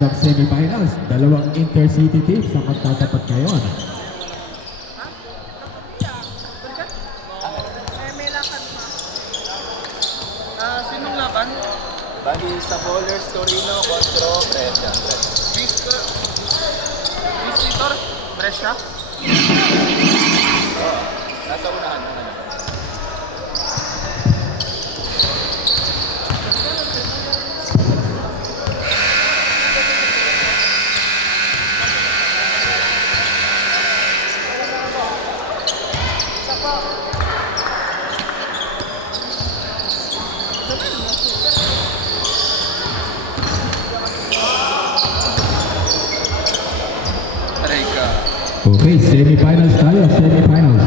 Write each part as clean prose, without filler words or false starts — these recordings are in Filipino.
Sa semifinals, dalawang intercity teams na magtatapat ngayon. Sinong laban? Bali sa Bowlers Torino kontra Brescia. Visitor? Brescia? Oo, nasa unahan ng ano. Aray ka. Okay, semifinals tayo, semifinals.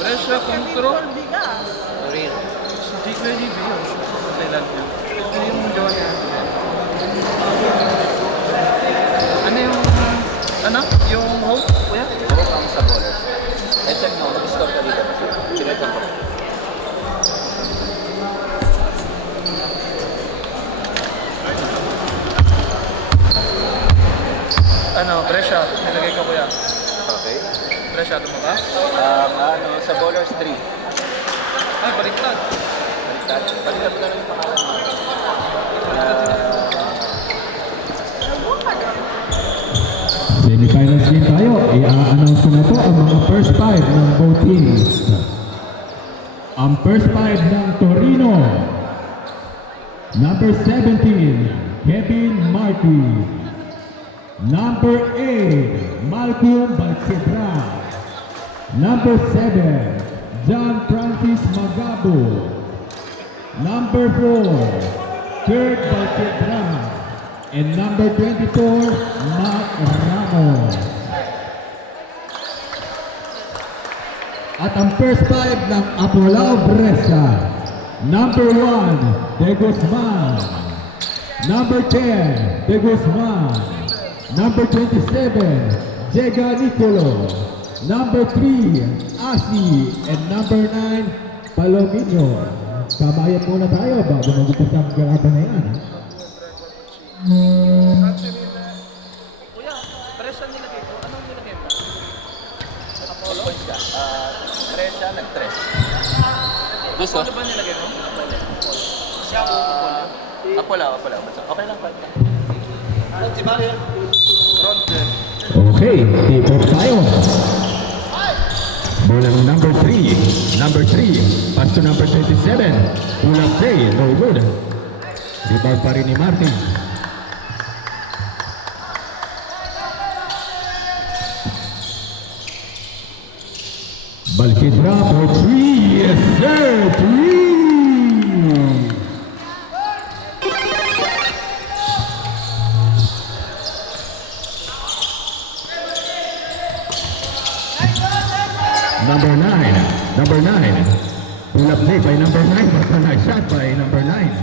Brescia kontra? Torino. Si Kuya GB yun. Kailan yun? Ano yung jowa niya? Ano yung... Ano? Yung home? Kuya? Oo, ang sa Bowlers. Check mo, mag-score ka dito. Sinetan ko. Ano? Brescia. Nilagay ko kuya. Okay. Brescia, mo ba? Ano, sa Bowlers 3. Ay, baliktad. Baliktad mo na lang yung pangalan mo. Semifinals din tayo. I-announce ko na to ang mga first five ng both teams. Ang first five ng Torino. Number 17, Kevin Marti. Number 8, Malcolm Balcedra. Number 7, John Francis Magabo. Number 4, Kurt Balcedra. And number 24, Matt Ramos. At ang first five ng Apolao Brescia. Number 1, De Guzman. Number 10, De Guzman. Number 27, Jega Nicolo. Number 3, Asi. And number 9, Palomino. Kabayan muna tayo bago mag-umpisa ang garapan na yan. Kuya, Brescia nilagay ko. Anong nilagay mo? Apollo? Points ka. Brescia, nag-3. Gusto? Ano ba nilagay mo? Apollo. Okay lang ba? Ronde. Okay, tip-off tayo. Bola ng number 3. Number 3, pass to number 27. Kulang play, no good. Rebound pa rin ni Martin. Balcedra for 3. Yes, sir! 3! Number 9. Pull up play by number 9, but a nice shot by number 9.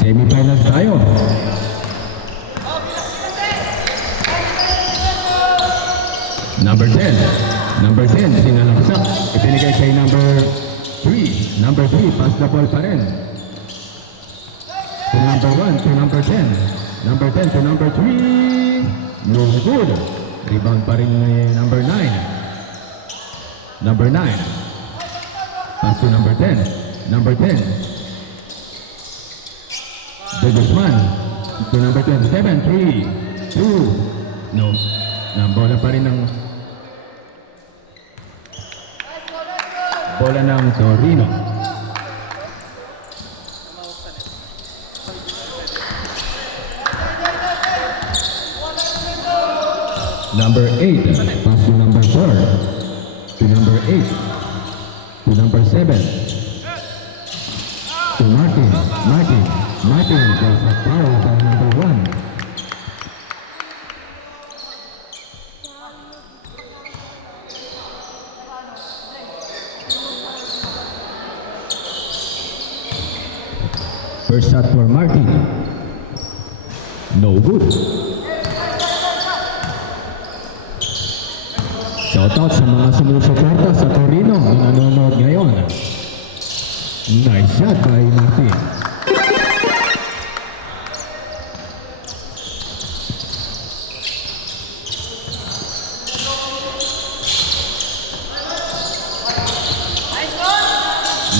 Semifinals tayo. Number 10, sinalaksak. Ipinigay kay number 3. Number 3, pass the ball pa rin. To number 1, to number 10. Number 10 to number 3. No good. Rebound pa rin ni number 9. Number 9. Pass to number 10. Number 10. De Guzman. To number 27. 3, 2. No. Bola pa rin ng bola ng Torino. Number 8, pass to number 4. To number 8. To number 7. To Martin. Martin does a foul by number 1. First shot for Martin. No good. Shoutout sa mga sumusuporta sa Torino na nanonood ngayon. Nice shot by Martin.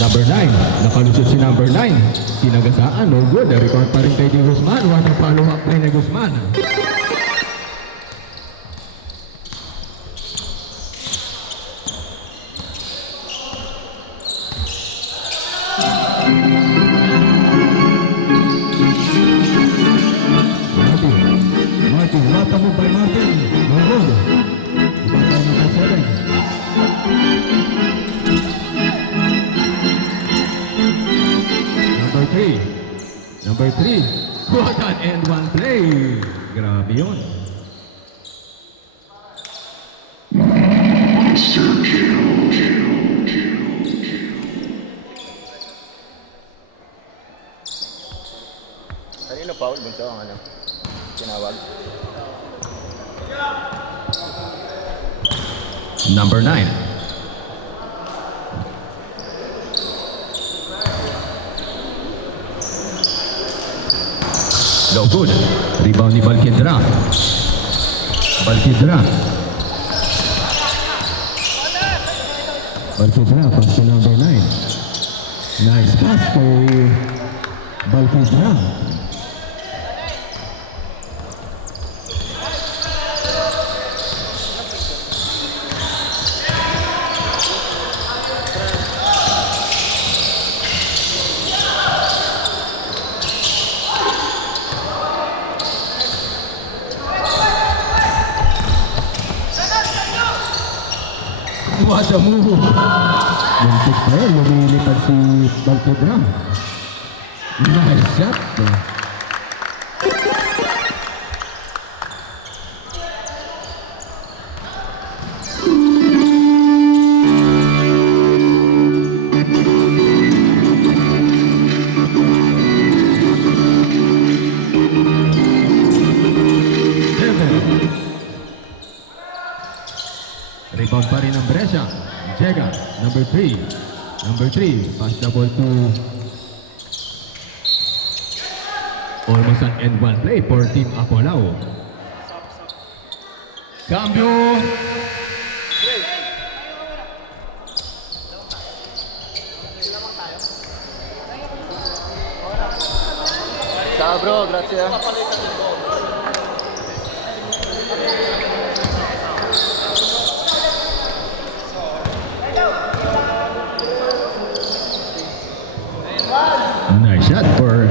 Number 9, nakalusot si number 9. Sinagasaan, no good. Record pa rin kay Di Guzman. Water follow-up play ni Guzman. Martin, what a move by Martin. No good. Iba tayo number 7. Number 3. What an and one play. Grabe yun. Kanino foul? Bunso ang ano? Tinawag. Number 9. No good. Rebound ni Balquidra. Balquidra, pass to number 9. Nice pass kay Balquidra. What a move! Muntik pa yun, lumilipad si Balquidra. Nice shot. Rebound pa rin ang Brescia. Jega, number 3. Pass the ball to almost an end one play for Team Apolao. Cambio. Ciao bro, grazie. Nice shot for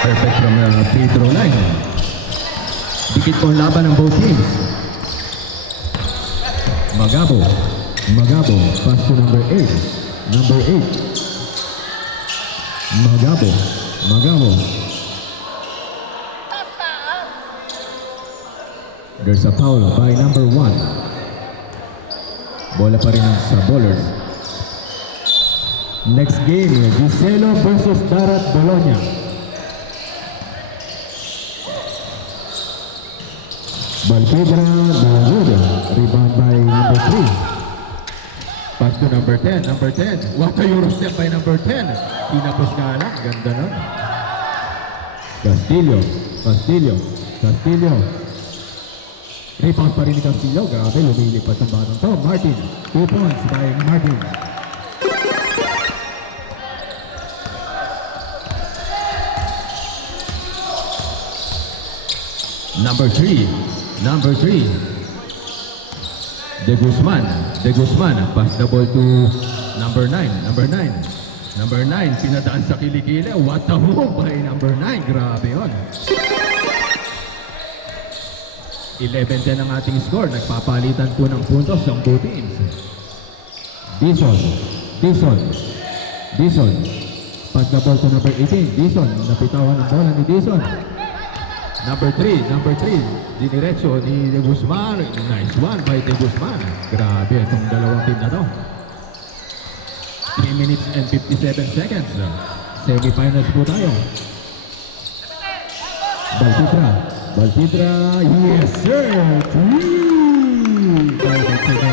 perfect from the free throw line. Dikit po ang laban ng both teams. Magabo, pass to number 8. Magabo. There's a foul by number 1. Bola pa rin sa bowlers. Next game, Giselo versus Darat Bologna. Balquidra, good. Rebound by number 3. Pass to number 10. What a Euro step by number 10. Pinapos nga lang. Ganda na. Castillo. Rebound pa rin ni Castillo. Grabe, lumilipat ang batang to. Martin. 2 points by Martin. Number 3. De Guzman. De Guzman, pass the ball to number 9. Number 9. Number 9, pinadaan sa kilikili. What a move by number 9. Grabe yun. 11-10 ang ating score. Nagpapalitan po ng puntos ang two teams. Dison. Dison. Dison. Pass the ball to number 18. Dison. Napitawan ang bola ni Dison. Number 3. Number 3. Diniretso ni De Guzman. Nice one by De Guzman. Grabe itong dalawang team na to. 3 minutes and 57 seconds. Semi-finals po tayo. Balsidra. Balsidra. Yes, sir! 3! By Balsidra.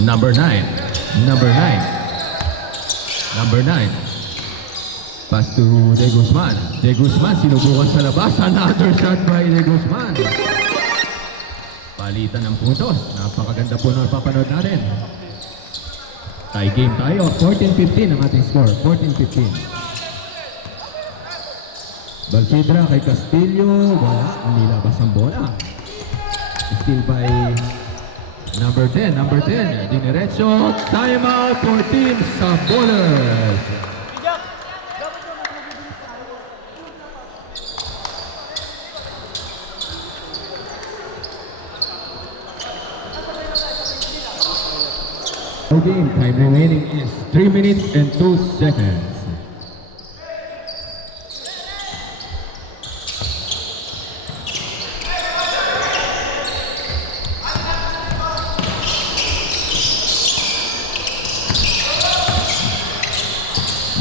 Number 9. Number 9. Number 9. Pass to De Guzman. De Guzman sinubukan sa labas. Another shot by De Guzman. Palitan ng puntos. Napakaganda po na papanood natin. Tie game tayo. 14-15 ang ating score. 14-15. Balsidra kay Castillo. Wala. Nilabas ang bola. Still by number 10. Number 10. Diniretso. Time out for Team Sabolas. 2 game. Time remaining is 3 minutes and 2 seconds.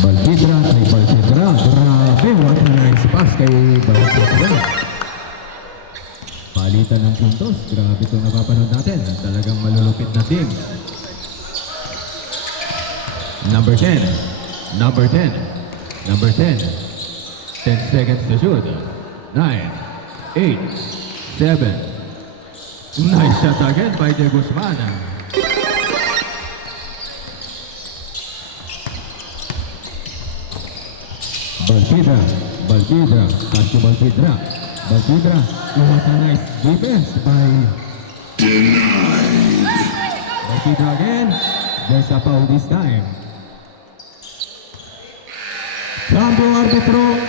Balsidra kay Balsidra. Grabe, what a nice pass kay Balsidra. Palitan ng puntos. Grabe itong napapanood natin. Talagang malulupit na team. Number 10. Number 10. Number 10. 10 seconds to shoot. 9, 8, 7. Nice shot again by De Guzman. Balsidra. Balsidra. Pass to Balsidra. Balsidra. What a nice defense by Balsidra again. There's a foul this time. Cambio arbitro.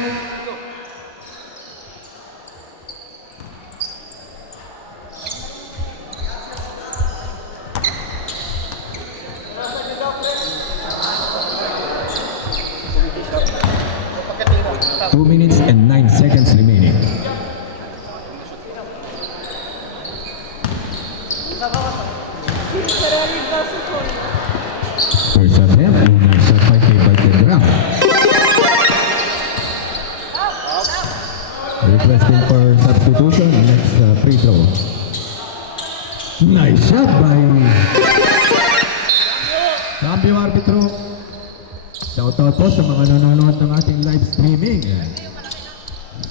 Two minutes and 9 seconds remaining. First attempt, nice shot by Balsidra. Requesting for substitution, next free throw. Nice shot by Cambio arbitro. Shoutout po sa mga nanonood ng ating live streaming.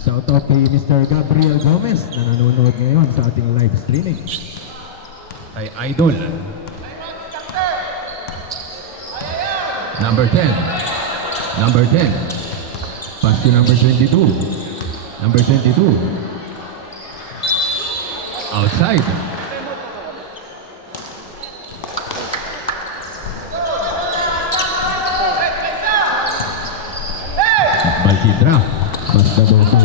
Shoutout kay Mr. Gabriel Gomez na nanonood ngayon sa ating live streaming. Kay Idol. Number 10. Number 10. Pass to number 22. Number 22. Outside. Balsidra. Pass the ball to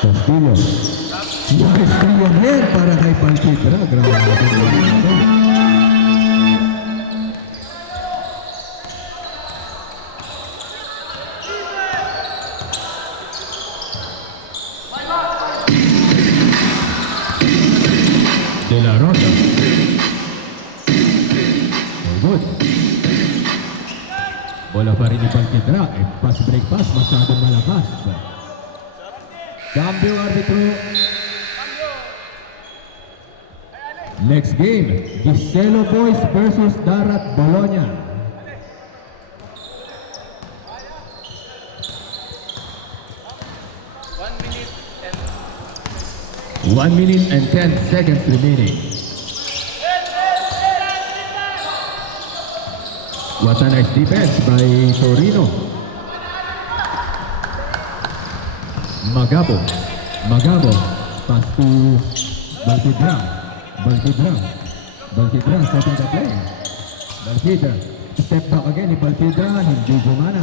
Castillo. Nice three again para kay Balsidra. Grabe. De La Rosa. Good. Bola pa rin ni Balsidra. Pass break pass. Masyadong malakas. Cambio arbitro. Next game. Giselo Boys versus Darat Bologna. One minute and 10 seconds remaining. What a nice defense by Torino. Magabo. Magabo. Pass to Balquidra. Balquidra. Balquidra setting the play. Balquidra. Step back again ni Balquidra. Hindi gumana.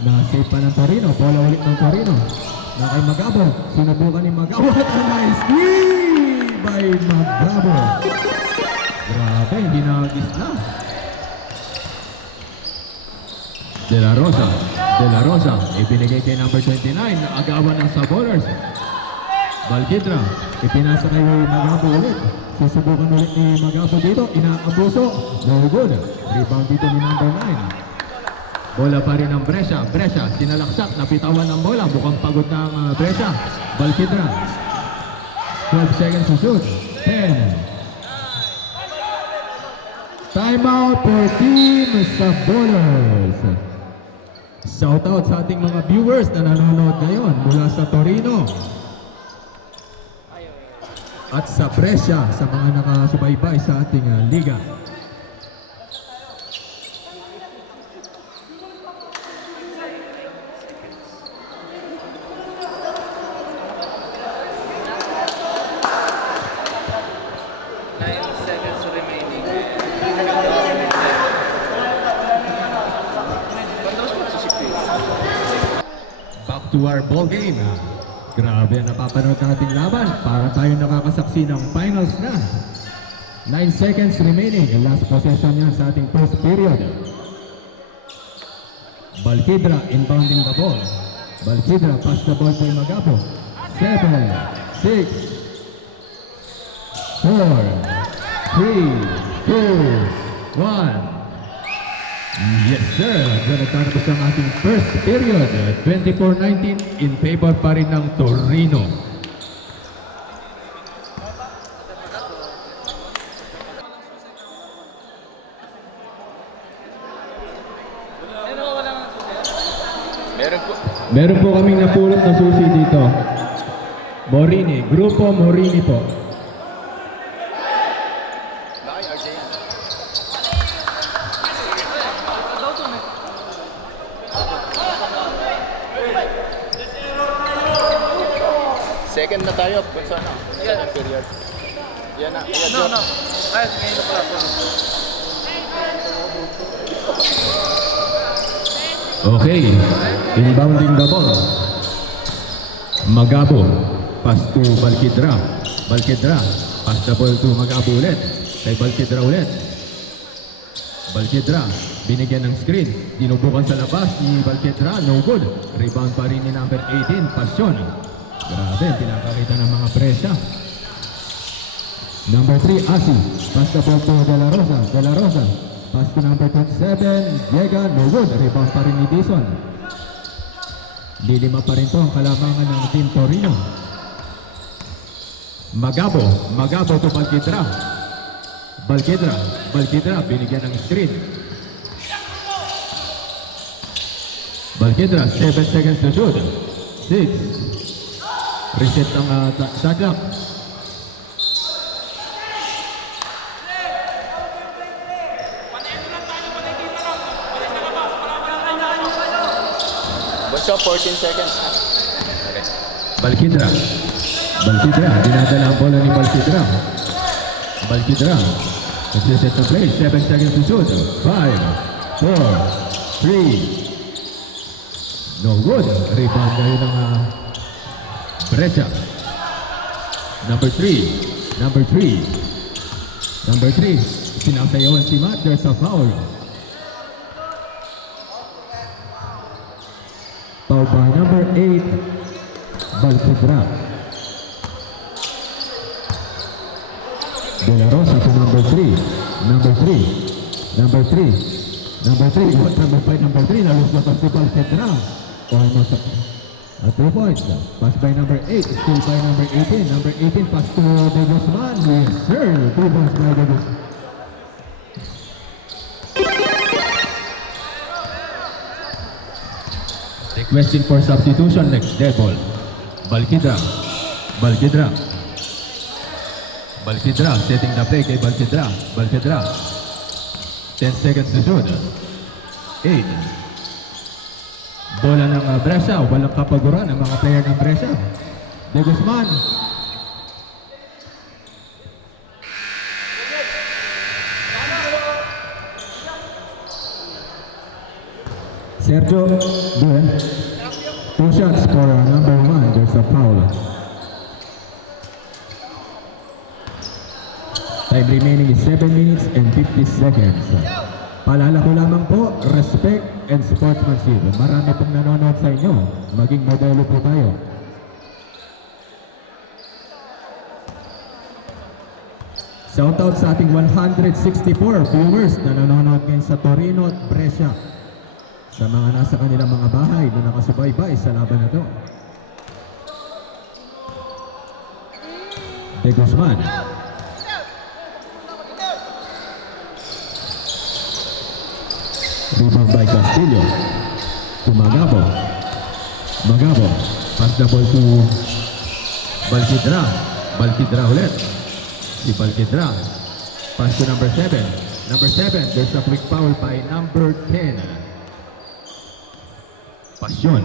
Na-save pa ng Torino. Bola ulit ng Torino. Na kay Magabo. Sinubukan ni Magabo. What a nice steal by Magabo. Grabe, hindi na-gisla. De La Rosa. De La Rosa. Ibinigay kay number 29. Agawan ng Sabolers. Balquidra. Ipinasa kay Magabo ulit. Susubukan ulit ni Magabo dito. Inaabuso. No good. Rebound dito ni number 9. Bola pa rin ng Brescia. Brescia. Sinalaksak. Napitawan ng bola. Mukhang pagod ng Brescia. Balquidra. 12 seconds to shoot. 10. Timeout for Team Sabolers. Shout out sa ating mga viewers na nanonood ngayon mula sa Torino at sa Brescia, sa mga nakasubaybay sa ating liga. Back to our ball game. Grabe ang napapanood ng ating laban. Para tayo nakakasaksi ng finals na. 9 seconds remaining. Last possession niya sa ating first period. Balquidra inbounding the ball. Balquidra pass the ball to Magabo. 7, 6, 4, 3, 2, 1. Yes sir, natapos ang ating first period. 24-19 in favor pa rin ng Torino. Meron po kaming napulot na susi dito. Morini, Grupo Morini po. Second na tayo kung saan na. Second period. Yan na. Yan No, no. Ay, ngayon na pala. Okay, inbounding the ball. Magabo, pass to Balquidra. Balquidra, pass the ball to Magabo ulit. Kay Balquidra ulit. Balquidra, binigyan ng screen. Tinubukan sa labas ni Balquidra, no good. Rebound pa rin ni number 18, Pasyon. Grabe, pinapakita ng mga Brescia. Number 3, Asi. Pass the ball to De La Rosa. De La Rosa. Pass to number 27, Diego. No good. Rebound pa rin ni Dison. Lilima pa rin to ang kalamangan ng Team Torino. Magabo. Magabo to Balquidra. Balquidra. Balquidra. Binigyan ng screen. Balquidra. 7 seconds to shoot. 6. Reset ang shot clock. What's up? 14 seconds. Okay. Balquidra. Balquidra. Dinadala ang bola ni Balquidra. Balquidra. Nagsiset na play. 7 seconds to shoot. 5, 4, 3. No good. Rebound na yun ng Brescia. Number 3. Number 3. Number 3. Sinasayawan si Matt. There's a foul. Foul by number 8. Balquidra. De La Rosa to number 3. Number 3. Number 3. Number 3. What number 5? Number 3. Nalos na pa si Balquidra. Almost at 2 points. Pass by number 8. Still by number 18. Number 18 pass to De Guzman. Yes sir. 2 points by De Guzman. Requesting for substitution next dead ball. Balquidra. Balquidra. Balquidra setting the play kay Balquidra. Balquidra. 10 seconds to shoot. 8. Bola ng Brescia, walang kapaguran ang mga player ng Brescia. De Guzman. Sergio Duen. 2 shots for number 1. There's a foul. Time remaining is 7 minutes and 50 seconds. Paalala ko lamang po, respect and sportsmanship. Marami pong nanonood sa inyo. Maging modelo po tayo. Shoutout sa ating 164 viewers na nanonood ngayon sa Torino at Brescia. Sa mga nasa kanilang mga bahay na nakasubaybay sa laban na to. De Guzman. Rebound by Castillo. To Magabo. Magabo. Pass the ball to Balquidra. Balquidra ulit. Si Balquidra. Pass to number 7. Number 7, there's a quick foul by number 10. Pasyon.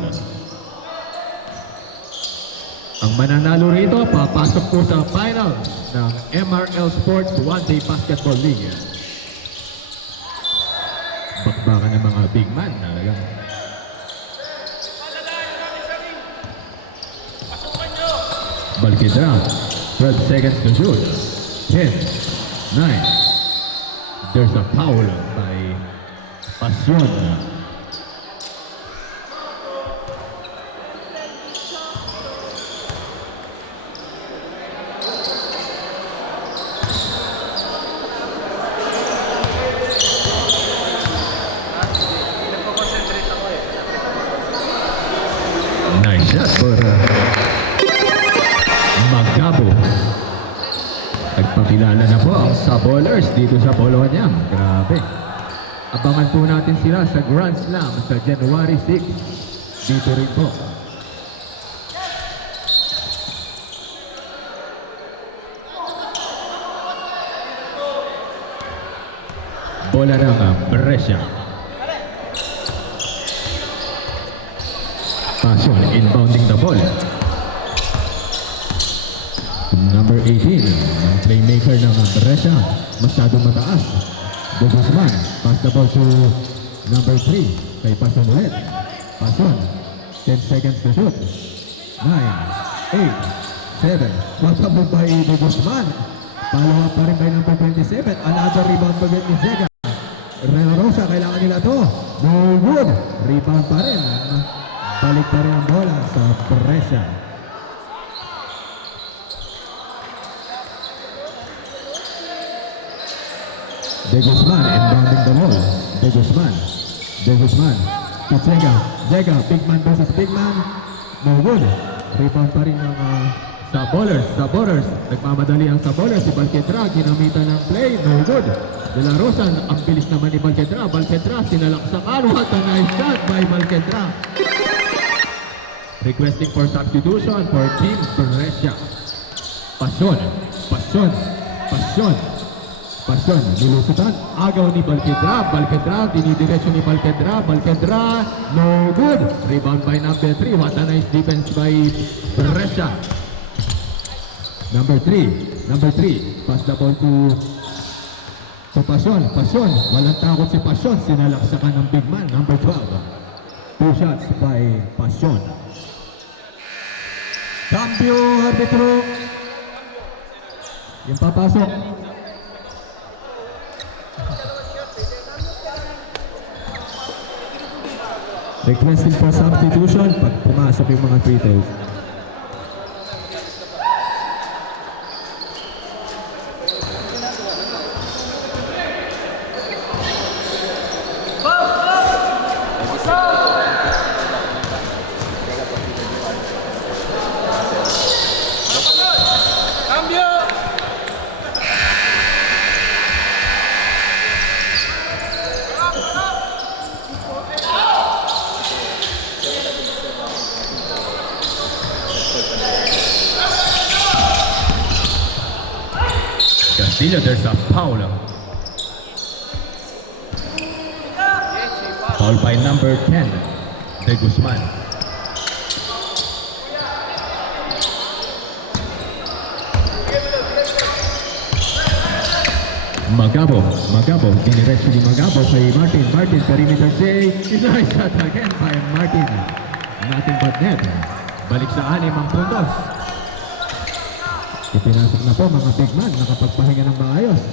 Ang mananalo rito, papasok po sa final ng MRL Sports One Day Basketball League. Bakbakan ng mga big man talagang. Balquidra, 12 seconds to shoot. 10, 9. There's a foul by Pasyon. Nagpo-concentrate ako eh. Nice shot for Magabo. Nagpakilala na po ang Sabolers dito sa Polonia. Grabe. Abangan po natin sila sa Grand Slam sa January 6. Dito rin po. Bola ng Brescia. Pasyon, inbounding the ball. Number 18, ang playmaker ng Brescia, masyadong mataas. De Guzman, pass the ball to number 3, kay Pasyon ulit. Pasyon, 10 seconds to shoot. 9, 8, 7, watabog by De Guzman. Follow up pa rin by number 27, another rebound pa ni Zega. Rosa, kailangan nila to. No good. Rebound pa rin. Balik pa rin ang bola sa Brescia. De Guzman, inbounding the ball. De Guzman. De Guzman. To Zega. Zega, big man versus big man. No good. Rebound pa rin ng Sabolers. Sabolers. Nagmamadali ang Sabolers. Si Balquidra, ginamitan ng play. No good. De La Rosa, ang bilis naman ni Balquidra. Balquidra, sinalaksakan. What a nice shot by Balquidra. Requesting for substitution for Team Brescia. Pasyon. Pasyon. Pasyon. Pasyon. Nilusutan. Agaw ni Balquidra. Balquidra. Dinidiretso ni Balquidra. Balquidra. No good. Rebound by number 3. What a nice defense by Brescia. Number 3. Number 3. Pass the ball to Pasyon. Pasyon. Walang takot si Pasyon. Sinalaksakan ng big man. Number 12. 2 shots by Pasyon. Cambio, arbitro. Yung papasok. Requesting for substitution pag pumasok yung mga free throws. Cambio! Castillo, there's a foul. Foul by number 10, De Guzman. Magabo, diniretso ni Magabo kay Martin. Martin, perimeter say, nice shot again by Martin. Nothing but net. Balik sa 6 ang puntos. Ipinasok na po mga big man, nakapagpahinga ng maayos.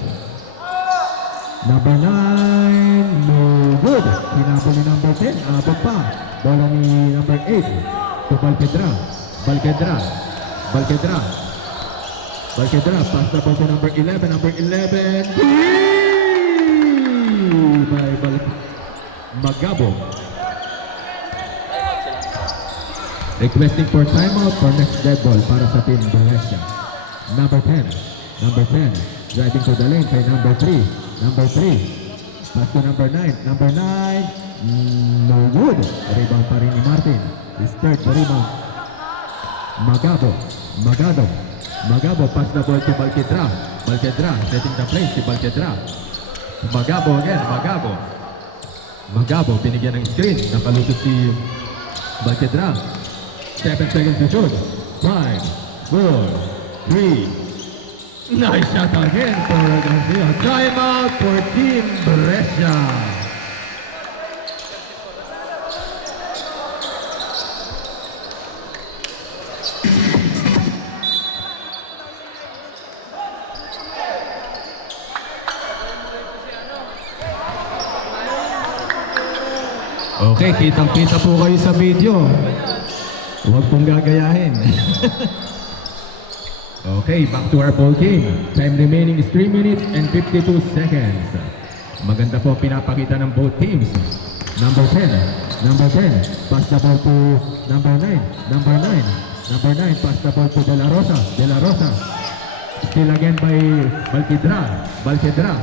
Number 9, no good. Hinabol ni number 10, abot pa. Bola ni number 8, to Balquedra. Pass the ball to number 11. By Magabo. Requesting for timeout for next dead ball para sa team Brescia. Number 10. Driving to the lane kay number 3. Pass to number 9. No good. Rebound pa rin ni Martin. His third rebound. Magabo, pass the ball to Balquedra, setting the play si Balquedra. Magabo again, Magabo, binigyan ng screen, nakalusot si Balquedra. 7 seconds to shoot. 5, 4, 3. Nice shot again for Garcia. Timeout for Team Brescia. Okay, kitang-kita po kayo sa video. Huwag pong gagayahin. Okay, back to our ball game. Time remaining is 3 minutes and 52 seconds. Maganda po pinapakita ng both teams. Number 10, pass the ball to number 9. Number 9, pass the ball to De La Rosa. Still again by Balquedra.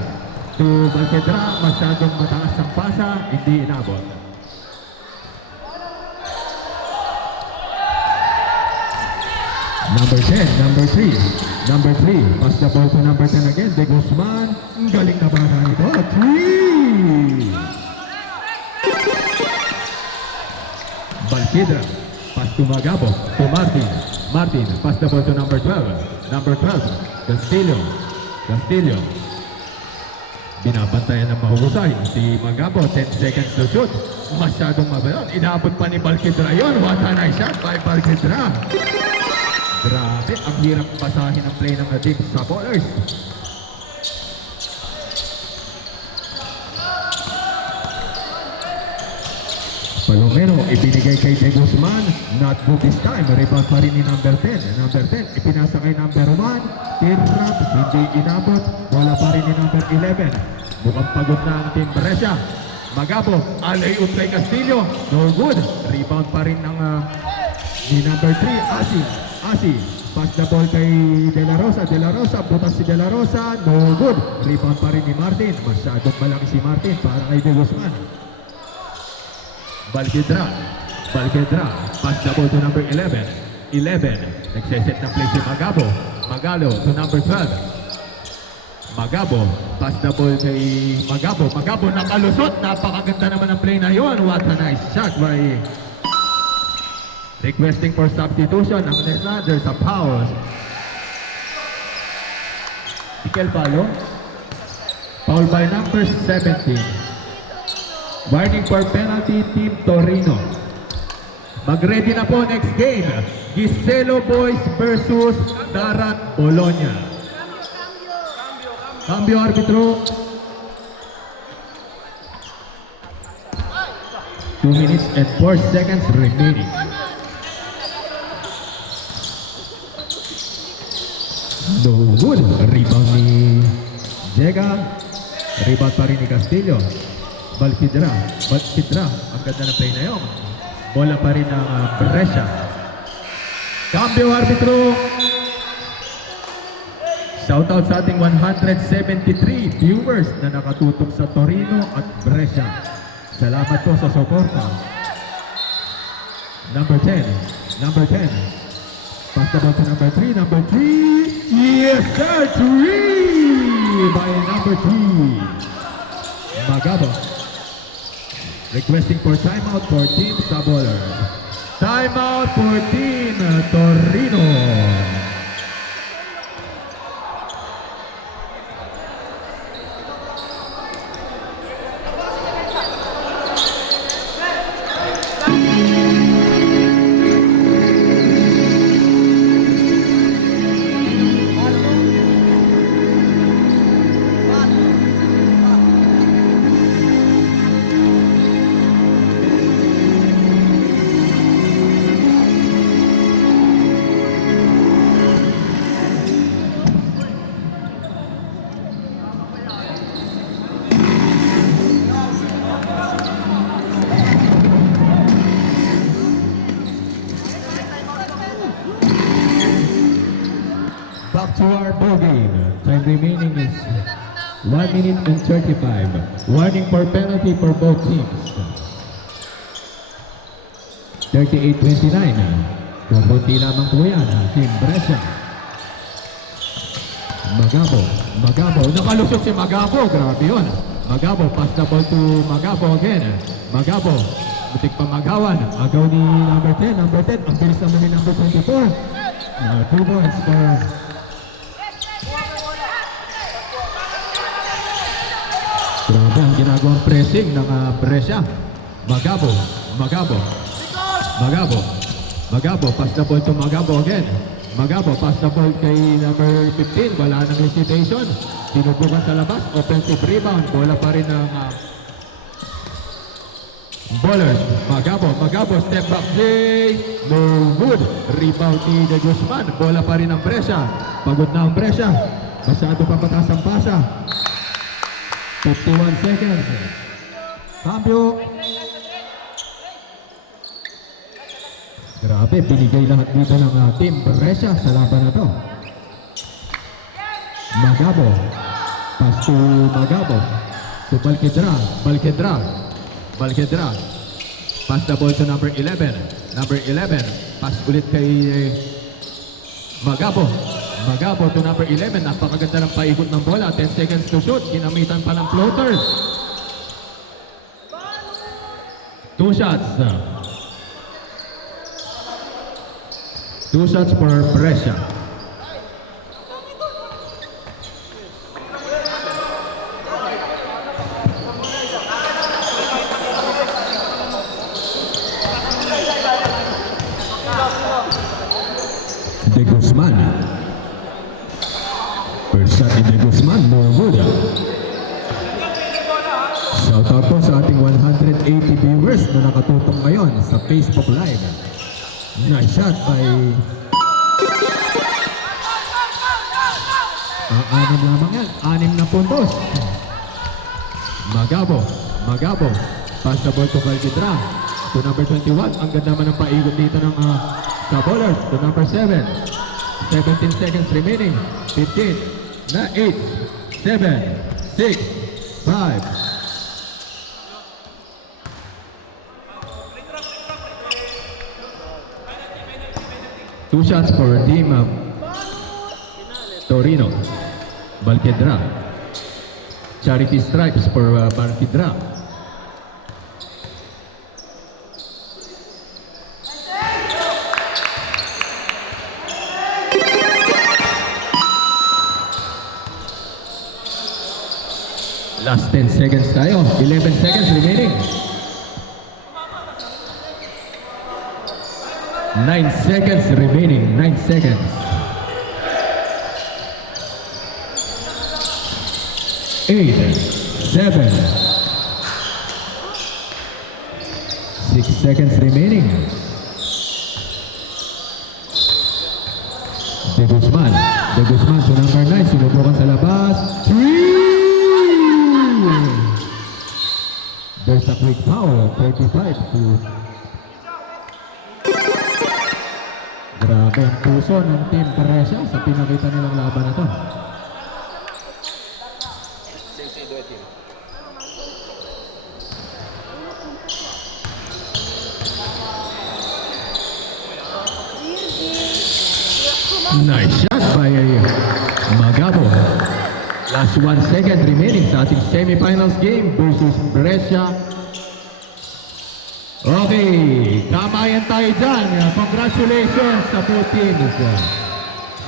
To Balquedra, masyadong mataas ang pasa, hindi inabot. Number 3, pass the ball to number 10 again, De Guzman. Galing na ba na ito? 3! Balquedra, pass to Magabo, to Martin, pass the ball to number 12, Castillo. Binabantayan ng mahusay si Magabo, 10 seconds to shoot. Masyadong mabayon, inabot pa ni Balquedra yun. What a nice shot by Balquedra. Grabe, ang hirap basahin ang play ng team sa ballers. Palomero, ibinigay kay De Guzman. Not good this time. Rebound pa rin ni number 10. Number 10, ipinasa kay number 1. Tirap, hindi inabot. Bola pa rin ni number 11. Mukhang pagod na ang team Brescia. Magabo, alley-oop kay Castillo. No good. Rebound pa rin ng ni number 3, Asi, pass the ball kay De La Rosa, butas si De La Rosa, no good. Rebound pa rin ni Martin, masyadong malaki si Martin para kay De Guzman. Balquedra, pass the ball to number 11, nagseset ng play si Magalo to number 12. Magabo, pass the ball kay Magabo, nakalusot, napakaganda naman ang play na yon. What a nice shot by requesting for substitution ang Nesla. There's a foul. Mikel Palo. Foul by number 17. Warning for penalty, Team Torino. Mag-ready na po next game. Giselo Boys versus Darat Bologna. Cambio arbitro. 2 minutes and 4 seconds remaining. No good. Rebound ni Jega. Rebound pa rin ni Castillo. Balquedra. Ang ganda ng play na yun. Bola pa rin ng Brescia. Cambio arbitro. Shoutout sa ating 173 viewers na nakatutok sa Torino at Brescia. Salamat po sa suporta. Number 10. Pass the ball to number 3. Yes, sir! 3 by number 3. Magabo. Requesting for timeout for Team Saboler. Timeout for Team Torino. Back to our ball game. Time remaining is 1 minute and 35. Warning for penalty for both teams. 38-29. Kabuti lamang po yan, Team Brescia. Magabo. Nakalusot si Magabo. Grabe yun. Magabo, pass the ball to Magabo again. Magabo, butik pa magawan. Agaw ni number 10. Number 10, ang bilis naman ni number 24. 2 points for... Grabe ang ginagawang pressing ng Brescia. Magabo, pass the ball to Magabo again. Magabo, pass the ball kay number 15. Wala nang hesitation. Sinubukan sa labas. Offensive rebound. Bola pa rin ng Ballers. Magabo, step back play. No good. Rebound ni De Guzman. Bola pa rin ng Brescia. Pagod na ang Brescia. Masyado pa mataas ang pasa. 51 seconds. Cambio. Grabe, binigay lahat dito ng Team Brescia sa laban na to. Magabo. Pass to Magabo. To Balquedra. Pass the ball to number 11. Number 11. Pass ulit kay Magabo to number 11. Napakaganda ng paikot ng bola. 10 seconds to shoot. Ginamitan pa ng floater. 2 shots. 2 shots for Brescia. De Guzman. First shot ni De Guzman, no good. Shout out po sa ating 180 viewers na nakatutok ngayon sa Facebook Live. Nice shot by... Anim lamang yan, 6 na puntos. Magabo. Pass the ball to Balquedra. To number 21, ang ganda man ang paigot dito ng Sabolers. To number 7. 17 seconds remaining. 15, na 8, 7, 6, 5. Two shots for team Torino. Balquedra. Charity stripes for Balquedra. Last 10 seconds tayo. 11 seconds remaining. 9 seconds remaining. 9 seconds. 8, 7, 6 seconds remaining. De Guzman to number 9. Sinubukan sa labas. 3! There's a quick foul. 35 to... Grabe ang puso ng Team Brescia sa pinakita nilang laban na to. Nice shot by Magabo. Last 1 second remaining sa ating semifinals game versus Brescia Okay, kamayan tayo dyan. Congratulations sa two teams.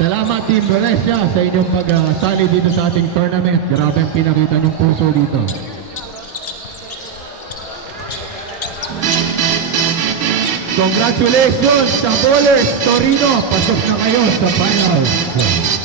Salamat Team Brescia sa inyong pagsali dito sa ating tournament. Grabe ang pinakita ng puso dito. Congratulations sa Bowlers Torino. Pasok na kayo sa finals.